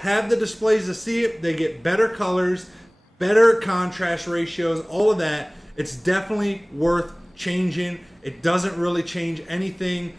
have the displays to see it. They get better colors, better contrast ratios, all of that. It's definitely worth changing. It doesn't really change anything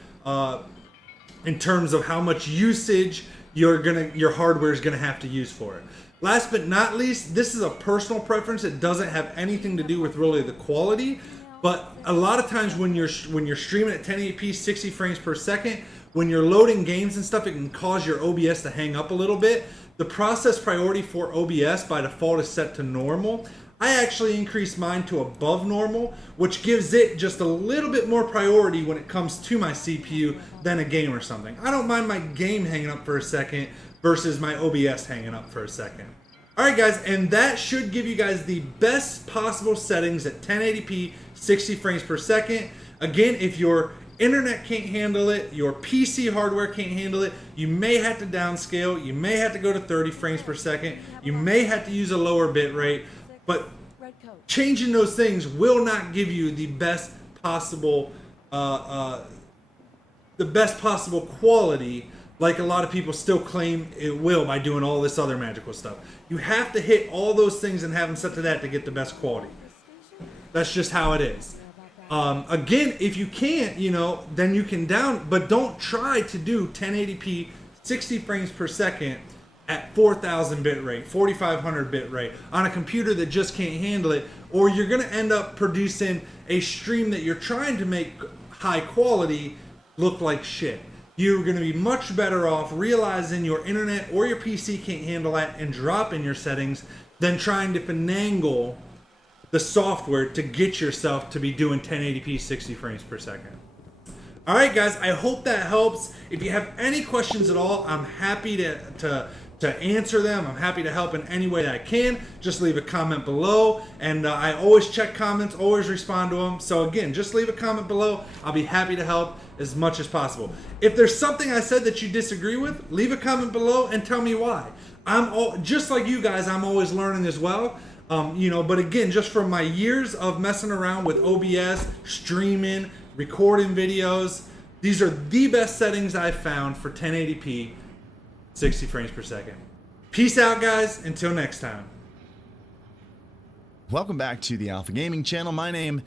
in terms of how much usage your hardware is gonna have to use for it. Last but not least, this is a personal preference. It doesn't have anything to do with really the quality, but a lot of times when you're streaming at 1080p 60 frames per second, when you're loading games and stuff, it can cause your OBS to hang up a little bit. The process priority for OBS by default is set to normal. I actually increased mine to above normal, which gives it just a little bit more priority when it comes to my CPU than a game or something. I don't mind my game hanging up for a second versus my OBS hanging up for a second. Alright guys, and that should give you guys the best possible settings at 1080p 60 frames per second. Again, if your internet can't handle it, your PC hardware can't handle it, you may have to downscale, you may have to go to 30 frames per second, you may have to use a lower bit rate, but changing those things will not give you the best possible quality like a lot of people still claim it will by doing all this other magical stuff. You have to hit all those things and have them set to that to get the best quality. That's just how it is. Again, if you can't, then you can but don't try to do 1080p 60 frames per second at 4000 bit rate, 4500 bit rate on a computer that just can't handle it, or you're going to end up producing a stream that you're trying to make high quality look like shit. You're going to be much better off realizing your internet or your PC can't handle that and dropping your settings than trying to finagle the software to get yourself to be doing 1080p 60 frames per second. Alright guys, I hope that helps. If you have any questions at all, I'm happy to answer them. I'm happy to help in any way that I can. Just leave a comment below, and I always check comments, always respond to them. So again, just leave a comment below. I'll be happy to help as much as possible. If there's something I said that you disagree with, leave a comment below and tell me why. Just like you guys, I'm always learning as well. But again, just from my years of messing around with OBS, streaming, recording videos, these are the best settings I've found for 1080p 60 frames per second. Peace out, guys. Until next time. Welcome back to the Alpha Gaming channel. My name.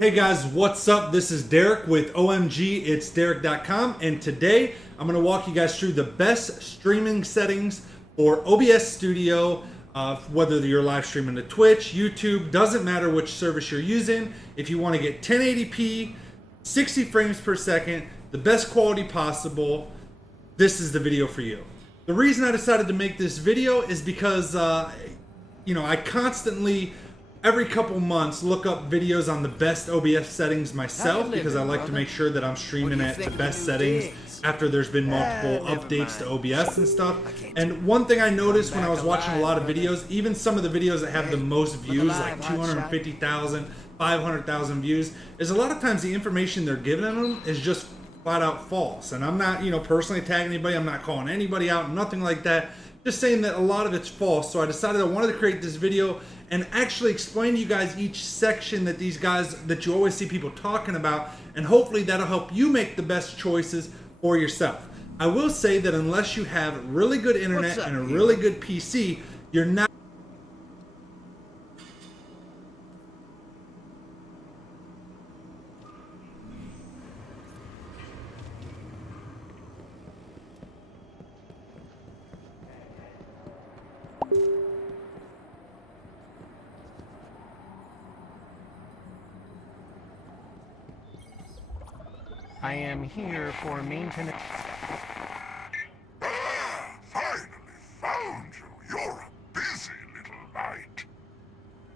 Hey guys, what's up? This is Derek with OMGIt'sDerek.com, and today I'm going to walk you guys through the best streaming settings for OBS Studio. Whether you're live streaming to Twitch, YouTube, doesn't matter which service you're using. If you want to get 1080p, 60 frames per second, the best quality possible, this is the video for you. The reason I decided to make this video is because, I constantly, every couple months, look up videos on the best OBS settings myself because I like to make sure that I'm streaming at the best settings after there's been multiple updates to OBS and stuff. And one thing I noticed when I was watching a lot of videos, even some of the videos that have the most views, like 250,000, 500,000 views, is a lot of times the information they're giving them is just flat out false. And I'm not, personally tagging anybody. I'm not calling anybody out, nothing like that. Just saying that a lot of it's false. So I decided I wanted to create this video and actually explain to you guys each section that these guys, that you always see people talking about, and hopefully that'll help you make the best choices for yourself. I will say that unless you have really good internet and a really good PC, you're not I am here for maintenance. Finally found you. You're a busy little light.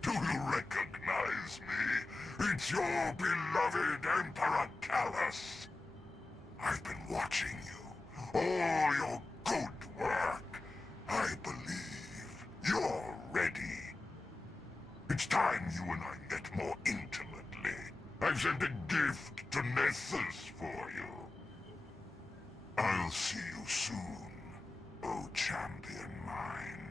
Do you recognize me? It's your beloved Emperor Callus. I've been watching you. All your good work. I believe you're ready. It's time you and I met more intimately. I've sent a gift to Nessus for you. I'll see you soon, O champion mine.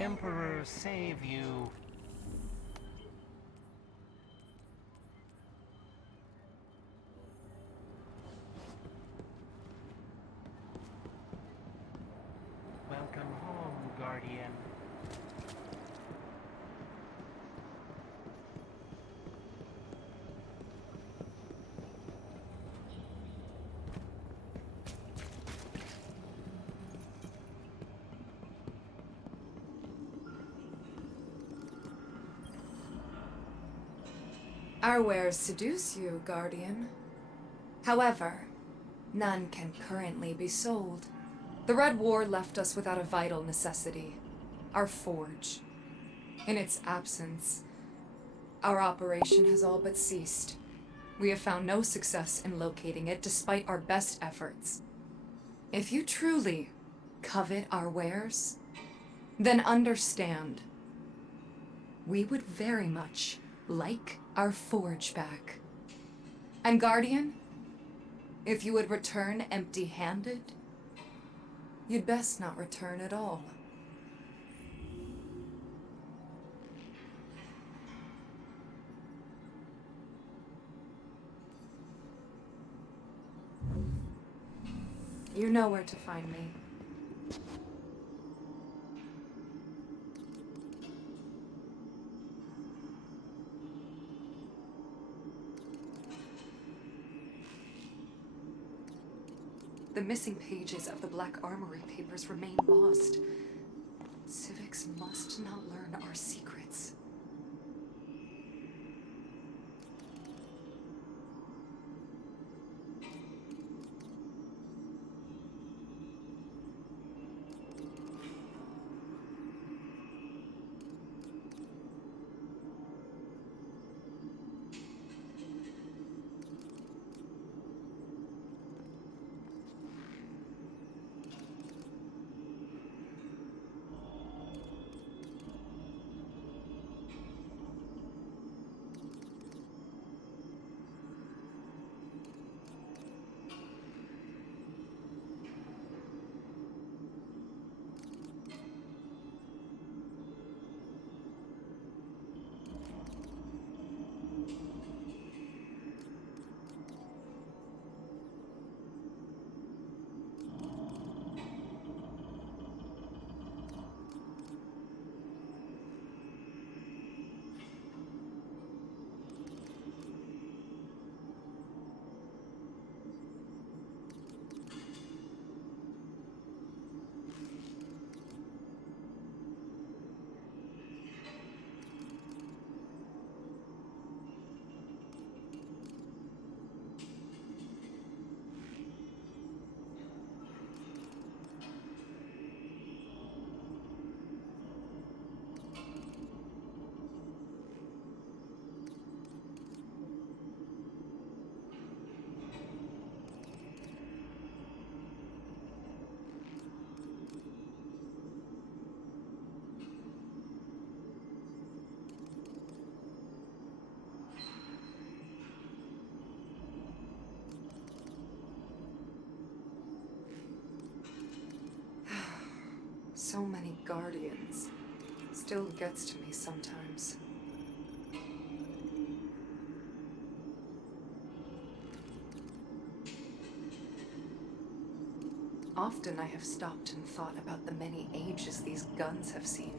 Emperor save you. Welcome home, Guardian. Our wares seduce you, Guardian. However, none can currently be sold. The Red War left us without a vital necessity, our forge. In its absence, our operation has all but ceased. We have found no success in locating it despite our best efforts. If you truly covet our wares, then understand. We would very much like our forge back. And Guardian, if you would return empty-handed, you'd best not return at all. You know where to find me. The missing pages of the Black Armory papers remain lost. Civics must not learn our secrets. So many Guardians. Still gets to me sometimes. Often I have stopped and thought about the many ages these guns have seen.